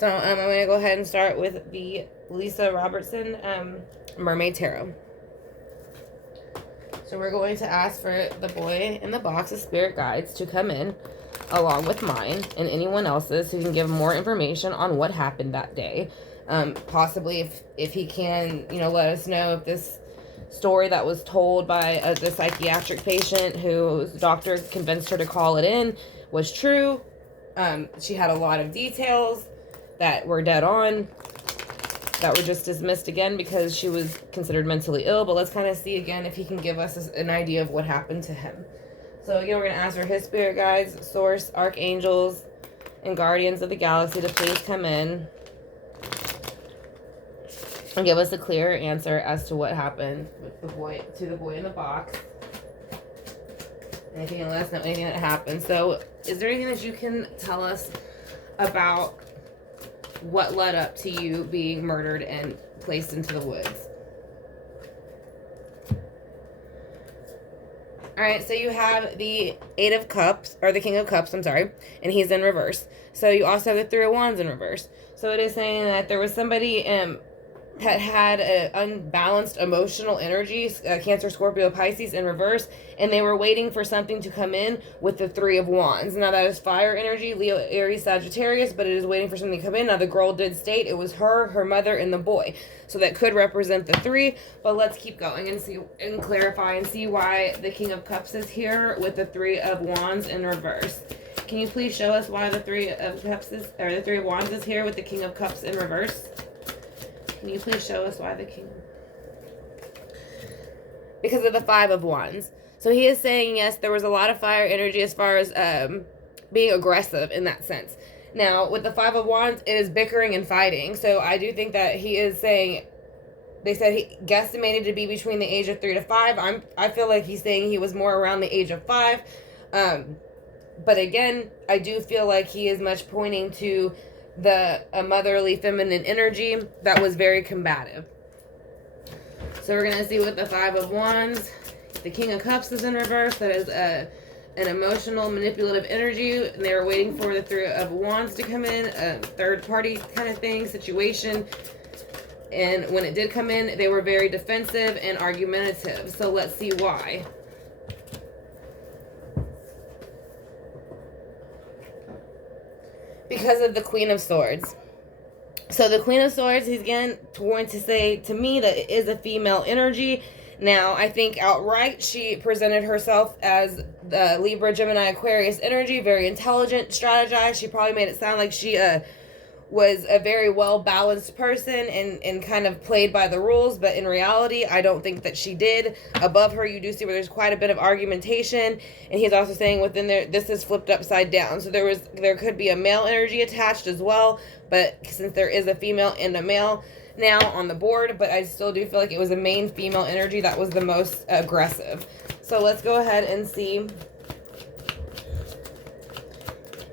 So I'm going to go ahead and start with the Lisa Robertson Mermaid Tarot. So we're going to ask for the boy in the box of spirit guides to come in along with mine and anyone else's who can give more information on what happened that day. Possibly if he can, let us know if this story that was told by the psychiatric patient whose doctor convinced her to call it in was true. She had a lot of details that were dead on, that were just dismissed again because she was considered mentally ill. But let's kind of see again if he can give us an idea of what happened to him. So again, we're going to ask for his spirit guides, source, archangels, and guardians of the galaxy to please come in and give us a clear answer as to what happened with the boy in the box. And if you can let us know anything that happened. So is there anything that you can tell us about what led up to you being murdered and placed into the woods? All right, so you have the Eight of Cups, or the King of Cups, I'm sorry, and he's in reverse. So you also have the Three of Wands in reverse. So it is saying that there was somebody that had an unbalanced emotional energy, Cancer, Scorpio, Pisces in reverse, and they were waiting for something to come in with the Three of Wands. Now that is fire energy, Leo, Aries, Sagittarius, but it is waiting for something to come in. Now the girl did state it was her mother, and the boy. So that could represent the three, but let's keep going and see and clarify and see why the King of Cups is here with the Three of Wands in reverse. Can you please show us why the Three of Cups is, or the Three of Wands is here with the King of Cups in reverse? Can you please show us why the King? Because of the Five of Wands. So he is saying, yes, there was a lot of fire energy as far as being aggressive in that sense. Now, with the Five of Wands, it is bickering and fighting. So I do think that he is saying, they said he guesstimated to be between the age of 3 to 5. I feel like he's saying he was more around the age of 5. But again, I do feel like he is much pointing to a motherly feminine energy that was very combative. So we're going to see with the Five of Wands, the King of Cups is in reverse. That is an emotional, manipulative energy. And they were waiting for the Three of Wands to come in, a third party kind of thing, situation. And when it did come in, they were very defensive and argumentative. So let's see why. Because of the Queen of Swords. So the Queen of Swords, he's again going to say to me that it is a female energy. Now, I think outright she presented herself as the Libra, Gemini, Aquarius energy, very intelligent, strategized. She probably made it sound like she was a very well-balanced person and kind of played by the rules, but in reality, I don't think that she did. Above her, you do see where there's quite a bit of argumentation, and he's also saying within there, this is flipped upside down. So there could be a male energy attached as well, but since there is a female and a male now on the board, but I still do feel like it was a main female energy that was the most aggressive. So let's go ahead and see.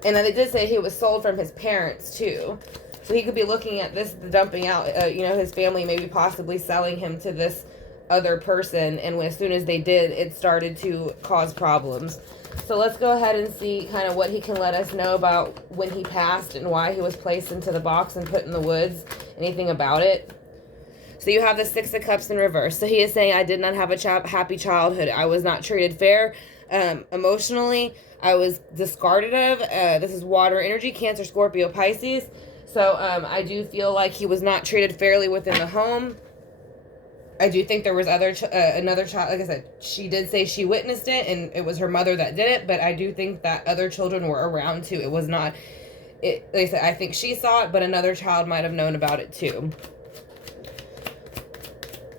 And then they did say he was sold from his parents, too. So he could be looking at this, dumping out, his family maybe possibly selling him to this other person. And as soon as they did, it started to cause problems. So let's go ahead and see kind of what he can let us know about when he passed and why he was placed into the box and put in the woods. Anything about it. So you have the Six of Cups in reverse. So he is saying, I did not have a happy childhood. I was not treated fair. Emotionally, I was discarded of. This is water energy, Cancer, Scorpio, Pisces. So I do feel like he was not treated fairly within the home. I do think there was another child. Like I said, she did say she witnessed it, and it was her mother that did it. But I do think that other children were around too. It was not. Like I said, I think she saw it, but another child might have known about it too.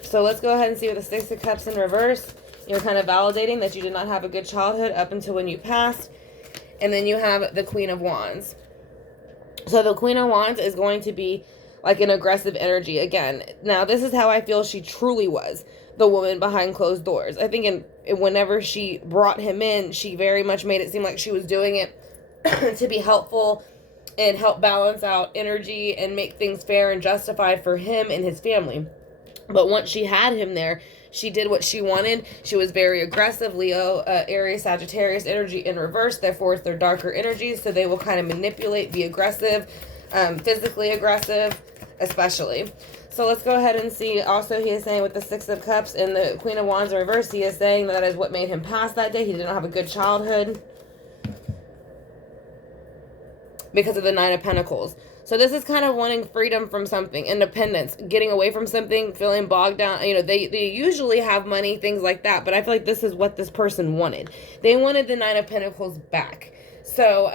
So let's go ahead and see with the Six of Cups in reverse. You're kind of validating that you did not have a good childhood up until when you passed. And then you have the Queen of Wands. So the Queen of Wands is going to be like an aggressive energy again. Now, this is how I feel she truly was, the woman behind closed doors. I think whenever she brought him in, she very much made it seem like she was doing it to be helpful and help balance out energy and make things fair and justified for him and his family. But once she had him there, she did what she wanted. She was very aggressive. Leo, Aries, Sagittarius energy in reverse. Therefore, it's their darker energies. So they will kind of manipulate, be aggressive, physically aggressive, especially. So let's go ahead and see. Also, he is saying with the Six of Cups and the Queen of Wands in reverse, he is saying that is what made him pass that day. He didn't have a good childhood because of the Nine of Pentacles. So this is kind of wanting freedom from something, independence, getting away from something, feeling bogged down. You know, they usually have money, things like that. But I feel like this is what this person wanted. They wanted the Nine of Pentacles back. So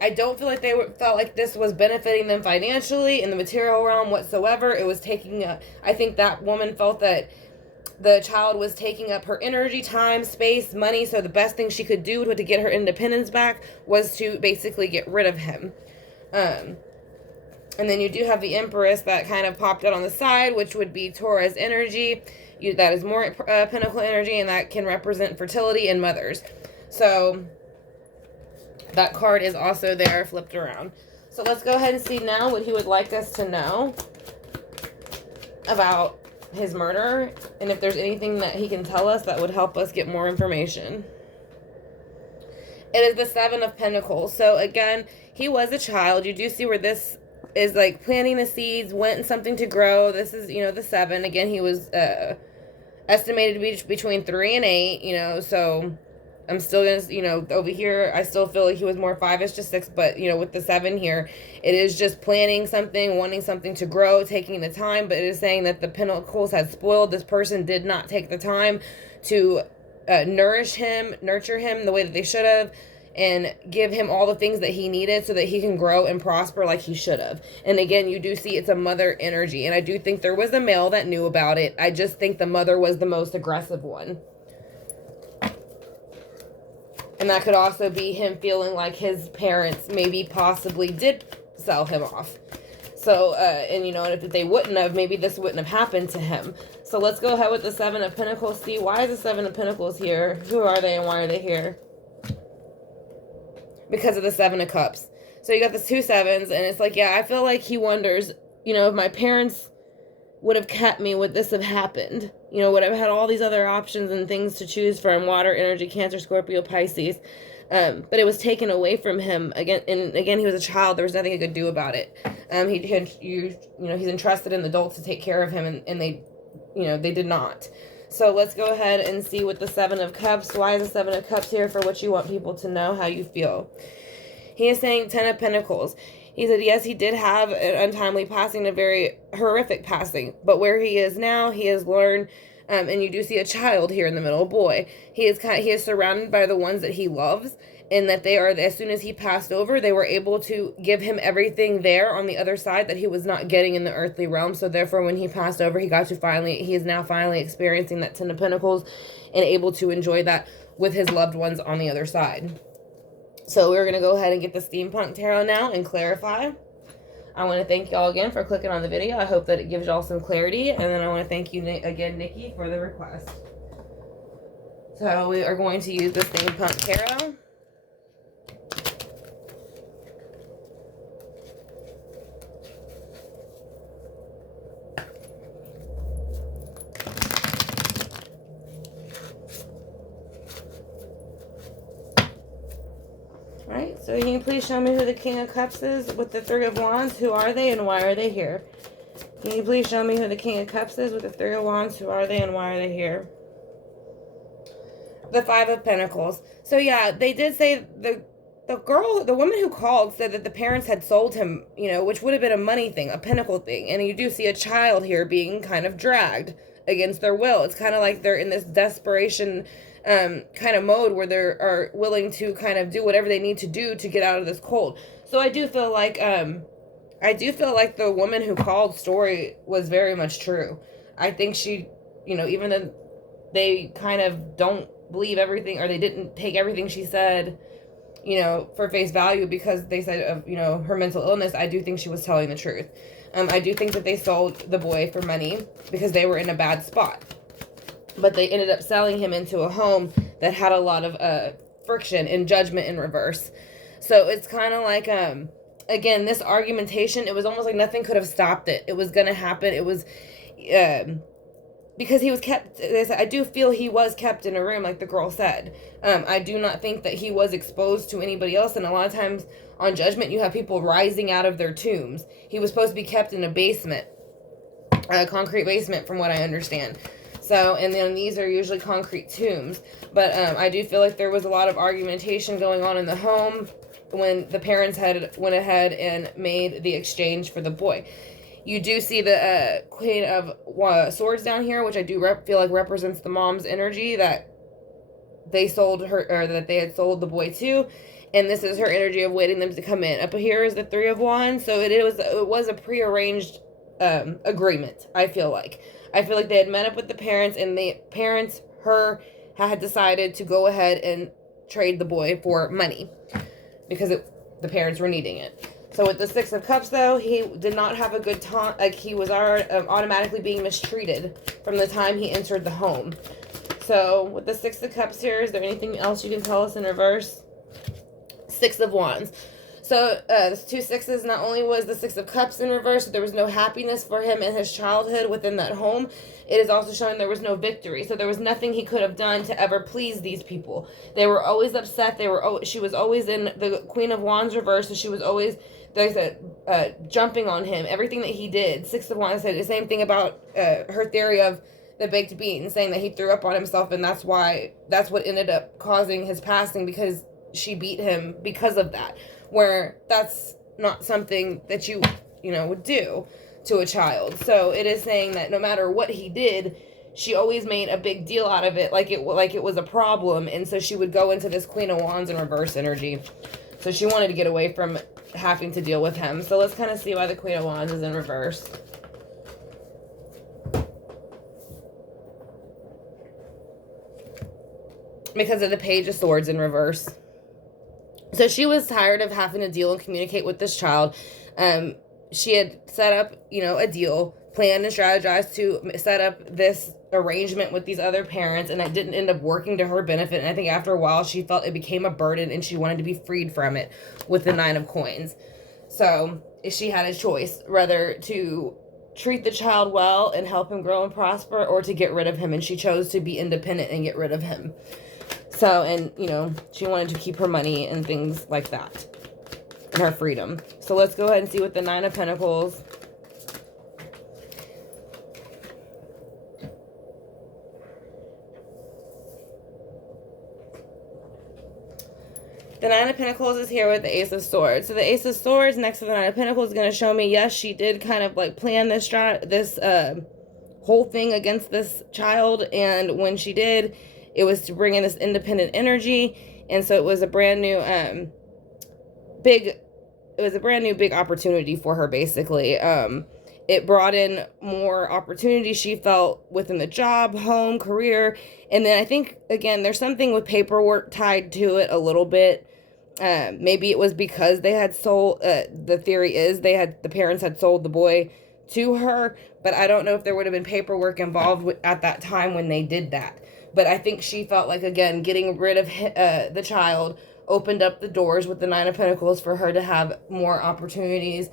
I don't feel like felt like this was benefiting them financially in the material realm whatsoever. It was taking I think that woman felt that the child was taking up her energy, time, space, money. So the best thing she could do to get her independence back was to basically get rid of him. And then you do have the Empress that kind of popped out on the side, which would be Taurus energy. That is more Pentacle energy, and that can represent fertility and mothers. So that card is also there, flipped around. So let's go ahead and see now what he would like us to know about his murder, and if there's anything that he can tell us that would help us get more information. It is the Seven of Pentacles. So again, he was a child. You do see where this is like planting the seeds, wanting something to grow. This is, you know, the 7. Again, he was estimated to be between 3 and 8, so I'm still going to, over here, I still feel like he was more 5-ish to 6, but, with the 7 here, it is just planting something, wanting something to grow, taking the time, but it is saying that the Pentacles had spoiled. This person did not take the time to nurture him the way that they should have, and give him all the things that he needed so that he can grow and prosper like he should have. And again, you do see it's a mother energy, and I do think there was a male that knew about it. I just think the mother was the most aggressive one. And that could also be him feeling like his parents maybe possibly did sell him off. So, and if they wouldn't have, maybe this wouldn't have happened to him. So let's go ahead with the 7 of Pentacles. See, why is the 7 of Pentacles here? Who are they and why are they here? Because of the 7 of Cups. So you got the 2 7s, and it's like, yeah, I feel like he wonders, if my parents would have kept me, would this have happened? Would have had all these other options and things to choose from, water, energy, Cancer, Scorpio, Pisces. But it was taken away from him. Again, he was a child. There was nothing he could do about it. He's entrusted in adults to take care of him, and they, they did not. So let's go ahead and see with the 7 of Cups. Why is the 7 of Cups here for what you want people to know, how you feel? He is saying 10 of Pentacles. He said, yes, he did have an untimely passing, a very horrific passing. But where he is now, he has learned, and you do see a child here in the middle, a boy. He is surrounded by the ones that he loves, and that they are, as soon as he passed over, they were able to give him everything there on the other side that he was not getting in the earthly realm. So therefore, when he passed over, he is now finally experiencing that 10 of Pentacles and able to enjoy that with his loved ones on the other side. So we're going to go ahead and get the Steampunk Tarot now and clarify. I want to thank y'all again for clicking on the video. I hope that it gives y'all some clarity. And then I want to thank you again, Nikki, for the request. So we are going to use the Steampunk Tarot. Alright, so can you please show me who the King of Cups is with the 3 of Wands? Who are they and why are they here? Can you please show me who the King of Cups is with the 3 of Wands? Who are they and why are they here? The 5 of Pentacles. So yeah, they did say the woman who called said that the parents had sold him, which would have been a money thing, a pentacle thing. And you do see a child here being kind of dragged against their will. It's kind of like they're in this desperation kind of mode where they are willing to kind of do whatever they need to do to get out of this cold. So I do feel like the woman who called story was very much true. I think she, even though they kind of don't believe everything, or they didn't take everything she said, for face value because they said of, her mental illness, I do think she was telling the truth. I do think that they sold the boy for money because they were in a bad spot. But they ended up selling him into a home that had a lot of friction and judgment in reverse. So it's kind of like, again, this argumentation, it was almost like nothing could have stopped it. It was going to happen. It was, because he was kept, I do feel he was kept in a room, like the girl said. I do not think that he was exposed to anybody else. And a lot of times on Judgment, you have people rising out of their tombs. He was supposed to be kept in a basement, a concrete basement, from what I understand. So, and then these are usually concrete tombs. But I do feel like there was a lot of argumentation going on in the home when the parents went ahead and made the exchange for the boy. You do see the Queen of Swords down here, which I do feel like represents the mom's energy that they sold her, or that they had sold the boy to. And this is her energy of waiting them to come in. Up here is the Three of Wands. So it was a prearranged agreement, I feel like. I feel like they had met up with the parents, and the parents, had decided to go ahead and trade the boy for money because the parents were needing it. So with the Six of Cups, though, he did not have a good time. Like, he was automatically being mistreated from the time he entered the home. So with the Six of Cups here, is there anything else you can tell us in reverse? Six of Wands. So the two sixes, not only was the Six of Cups in reverse, there was no happiness for him in his childhood within that home. It is also showing there was no victory. So there was nothing he could have done to ever please these people. They were always upset. She was always in the Queen of Wands reverse, so she was always jumping on him. Everything that he did. Six of Wands said the same thing about her theory of the baked bean, saying that he threw up on himself, and that's what ended up causing his passing, because she beat him because of that. Where that's not something that you would do to a child. So it is saying that no matter what he did, she always made a big deal out of it, like it was a problem. And so she would go into this Queen of Wands in reverse energy. So she wanted to get away from having to deal with him. So let's kind of see why the Queen of Wands is in reverse. Because of the Page of Swords in reverse. So she was tired of having to deal and communicate with this child. She had set up, a deal, planned and strategized to set up this arrangement with these other parents, and it didn't end up working to her benefit. And I think after a while, she felt it became a burden, and she wanted to be freed from it with the Nine of Coins. So she had a choice, whether to treat the child well and help him grow and prosper, or to get rid of him. And she chose to be independent and get rid of him. So, and, she wanted to keep her money and things like that. And her freedom. So let's go ahead and see what the Nine of Pentacles. The Nine of Pentacles is here with the Ace of Swords. So the Ace of Swords next to the Nine of Pentacles is going to show me, yes, she did kind of like plan this whole thing against this child. And when she did, it was to bring in this independent energy. And so it was a brand new big opportunity for her, basically. It brought in more opportunity, she felt, within the job, home, career. And then I think, again, there's something with paperwork tied to it a little bit. Maybe it was because they had sold, the theory is the parents had sold the boy to her, but I don't know if there would have been paperwork involved at that time when they did that. But I think she felt like, again, getting rid of the child opened up the doors with the Nine of Pentacles for her to have more opportunities,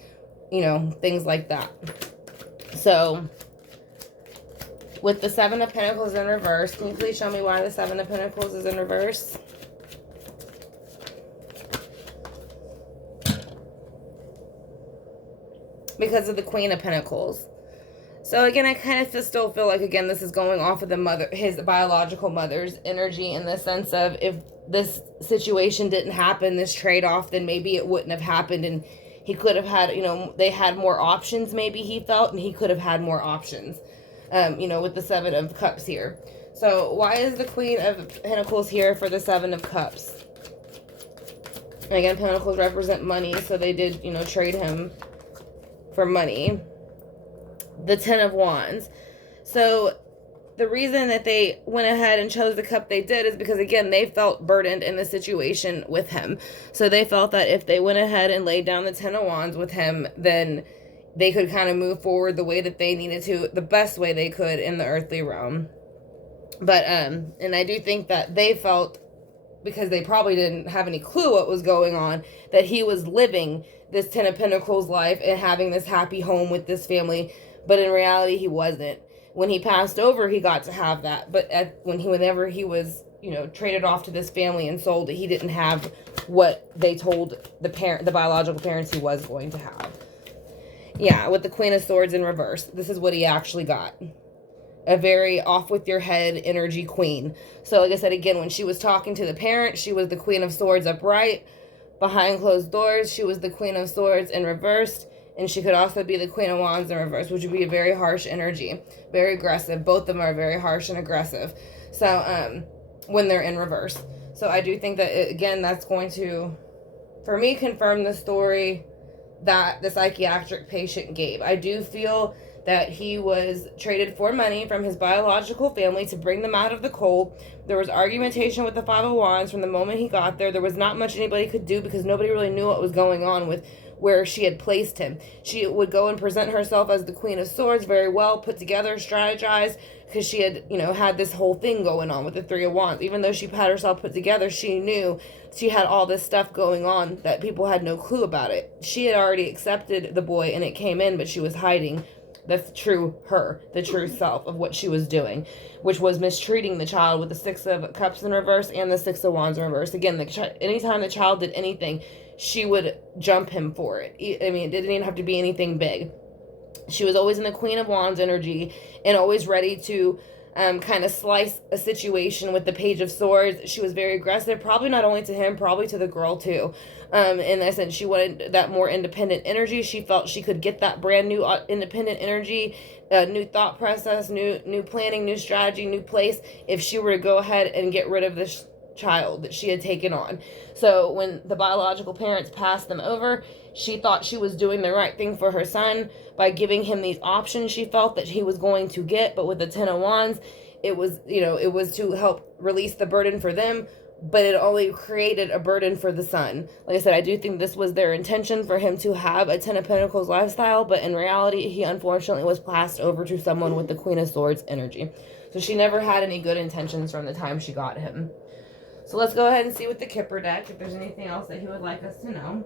things like that. So, with the Seven of Pentacles in reverse, can you please show me why the Seven of Pentacles is in reverse? Because of the Queen of Pentacles. So again, I kind of still feel like, again, this is going off of his biological mother's energy, in the sense of, if this situation didn't happen, this trade-off, then maybe it wouldn't have happened, and he could have had, they had more options, maybe he felt, and he could have had more options, with the Seven of Cups here. So why is the Queen of Pentacles here for the Seven of Cups? Again, Pentacles represent money, so they did, trade him for money. The Ten of Wands. So the reason that they went ahead and chose the cup they did is because, again, they felt burdened in the situation with him. So they felt that if they went ahead and laid down the Ten of Wands with him, then they could kind of move forward the way that they needed to, the best way they could in the earthly realm. But, and I do think that they felt, because they probably didn't have any clue what was going on, that he was living this Ten of Pentacles life and having this happy home with this family. But in reality, he wasn't. when he passed over, he got to have that. But whenever he was, you know, traded off to this family and sold, he didn't have what they told the biological parents he was going to have. Yeah, with the Queen of Swords in reverse. This is what he actually got. A very off with your head energy queen. So like I said, again, when she was talking to the parents, she was the Queen of Swords upright. Behind closed doors, she was the Queen of Swords in reverse. And she could also be the Queen of Wands in reverse, which would be a very harsh energy. Very aggressive. Both of them are very harsh and aggressive. So, when they're in reverse. So I do think that, again, that's going to, for me, confirm the story that the psychiatric patient gave. I do feel that he was traded for money from his biological family to bring them out of the cold. There was argumentation with the Five of Wands from the moment he got there. There was not much anybody could do because nobody really knew what was going on with where she had placed him. She would go and present herself as the Queen of Swords, very well put together, strategized, because she had, you know, had this whole thing going on with the Three of Wands. Even though she had herself put together, she knew she had all this stuff going on that people had no clue about it. She had already accepted the boy and it came in, but she was hiding the true her, the true self of what she was doing, which was mistreating the child with the Six of Cups in reverse and the Six of Wands in reverse. Again, anytime the child did anything, she would jump him for it. I mean, it didn't even have to be anything big. She was always in the Queen of Wands energy and always ready to kind of slice a situation with the Page of Swords. She was very aggressive, probably not only to him, probably to the girl too. In essence, she wanted that more independent energy. She felt she could get that brand new independent energy, new thought process, new planning, new strategy, new place, if she were to go ahead and get rid of this child that she had taken on. So when the biological parents passed them over, she thought she was doing the right thing for her son by giving him these options she felt that he was going to get. But with the Ten of Wands, it was, you know, it was to help release the burden for them, but it only created a burden for the son. Like I said, I do think this was their intention for him to have a Ten of Pentacles lifestyle, but in reality, he unfortunately was passed over to someone with the Queen of Swords energy. So she never had any good intentions from the time she got him. So let's go ahead and see with the Kipper deck if there's anything else that he would like us to know.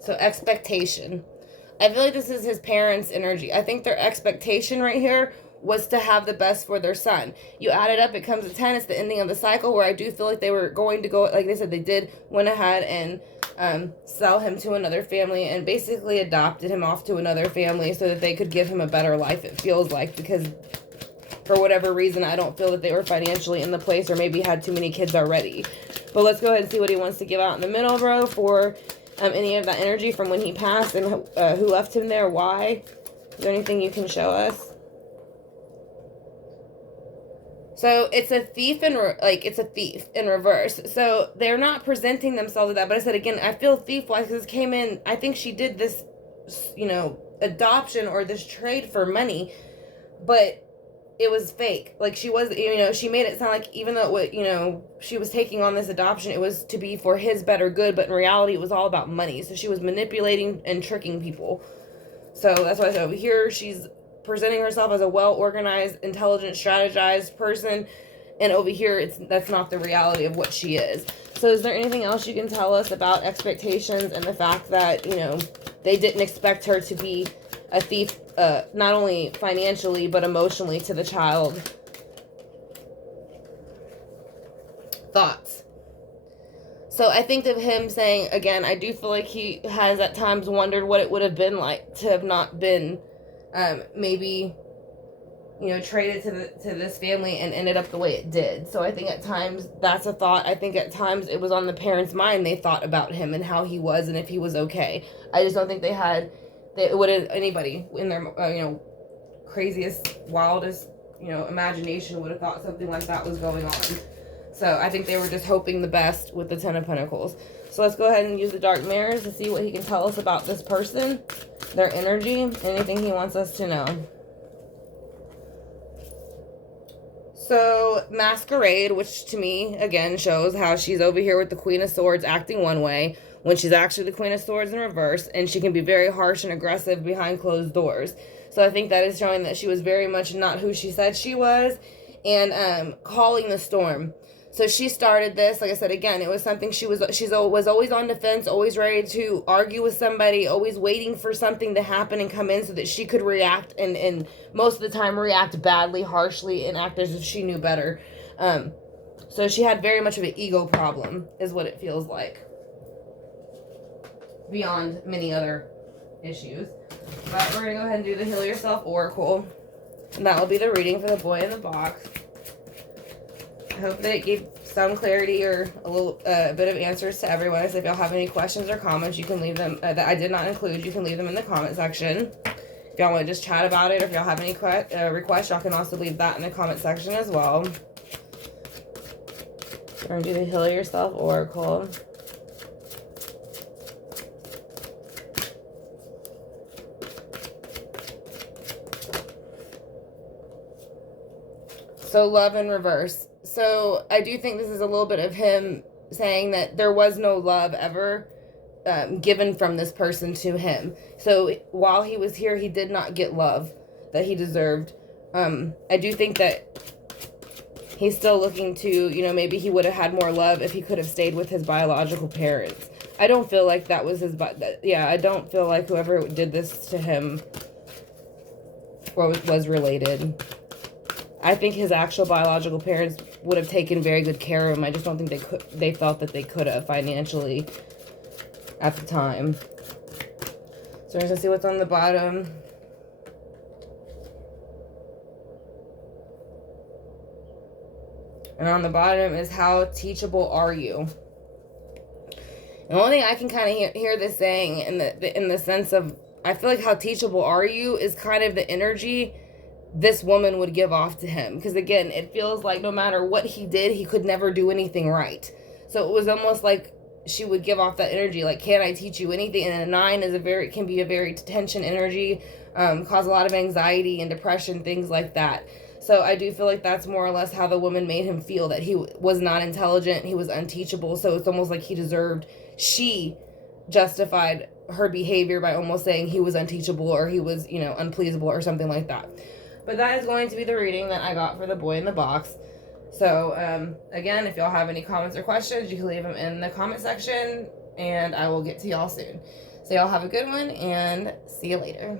So expectation. I feel like this is his parents' energy. I think their expectation right here was to have the best for their son. You add it up, it comes to 10. It's the ending of the cycle where I do feel like they were going to go, like they said, they did went ahead and sell him to another family and basically adopted him off to another family so that they could give him a better life, it feels like, because for whatever reason, I don't feel that they were financially in the place or maybe had too many kids already. But let's go ahead and see what he wants to give out in the middle row for any of that energy from when he passed and who left him there, why. Is there anything you can show us? So it's a thief it's a thief in reverse. So they're not presenting themselves as that. But I said again, I feel thief-wise because it came in. I think she did this, you know, adoption or this trade for money, but it was fake. Like she was, you know, she made it sound like even though it, you know, she was taking on this adoption, it was to be for his better good. But in reality, it was all about money. So she was manipulating and tricking people. So that's why I said over here, she's presenting herself as a well-organized, intelligent, strategized person, and over here that's not the reality of what she is. So is there anything else you can tell us about expectations and the fact that, you know, they didn't expect her to be a thief, not only financially but emotionally to the child? Thoughts? So I think of him saying, again, I do feel like he has at times wondered what it would have been like to have not been maybe, you know, traded to this family and ended up the way it did. So I think at times that's a thought. I think at times it was on the parents' mind. They thought about him and how he was and if he was okay. I just don't think anybody in their, you know, craziest, wildest, you know, imagination would have thought something like that was going on. So I think they were just hoping the best with the Ten of Pentacles. So let's go ahead and use the Dark Mirrors to see what he can tell us about this person, their energy, anything he wants us to know. So, Masquerade, which to me, again, shows how she's over here with the Queen of Swords acting one way when she's actually the Queen of Swords in reverse, and she can be very harsh and aggressive behind closed doors. So I think that is showing that she was very much not who she said she was, and calling the storm. So she started this. Like I said, again, it was something she was always on defense, always ready to argue with somebody, always waiting for something to happen and come in so that she could react, and most of the time react badly, harshly, and act as if she knew better. So she had very much of an ego problem, is what it feels like, beyond many other issues. But we're going to go ahead and do the Heal Yourself Oracle. And that will be the reading for the boy in the box. I hope that it gave some clarity or a little bit of answers to everyone. So if y'all have any questions or comments, you can leave them, that I did not include, you can leave them in the comment section. If y'all want to just chat about it, or if y'all have any requests, y'all can also leave that in the comment section as well. We're going to do the Heal Yourself Oracle. So, love in reverse. So, I do think this is a little bit of him saying that there was no love ever given from this person to him. So, while he was here, he did not get love that he deserved. I do think that he's still looking to, you know, maybe he would have had more love if he could have stayed with his biological parents. I don't feel like that was his, yeah, I don't feel like whoever did this to him was related. I think his actual biological parents would have taken very good care of him. I just don't think they felt that they could have financially at the time. So we're going to see what's on the bottom. And on the bottom is, how teachable are you? The only thing I can kind of hear this saying in the sense of, I feel like how teachable are you is kind of the energy this woman would give off to him. Because again, it feels like no matter what he did, he could never do anything right. So it was almost like she would give off that energy, like, can I teach you anything? And a 9 is can be a very tension energy, cause a lot of anxiety and depression, things like that. So I do feel like that's more or less how the woman made him feel, that he was not intelligent, he was unteachable. So it's almost like she justified her behavior by almost saying he was unteachable, or he was, you know, unpleasable or something like that. But that is going to be the reading that I got for the boy in the box. So, again, if y'all have any comments or questions, you can leave them in the comment section, and I will get to y'all soon. So y'all have a good one, and see you later.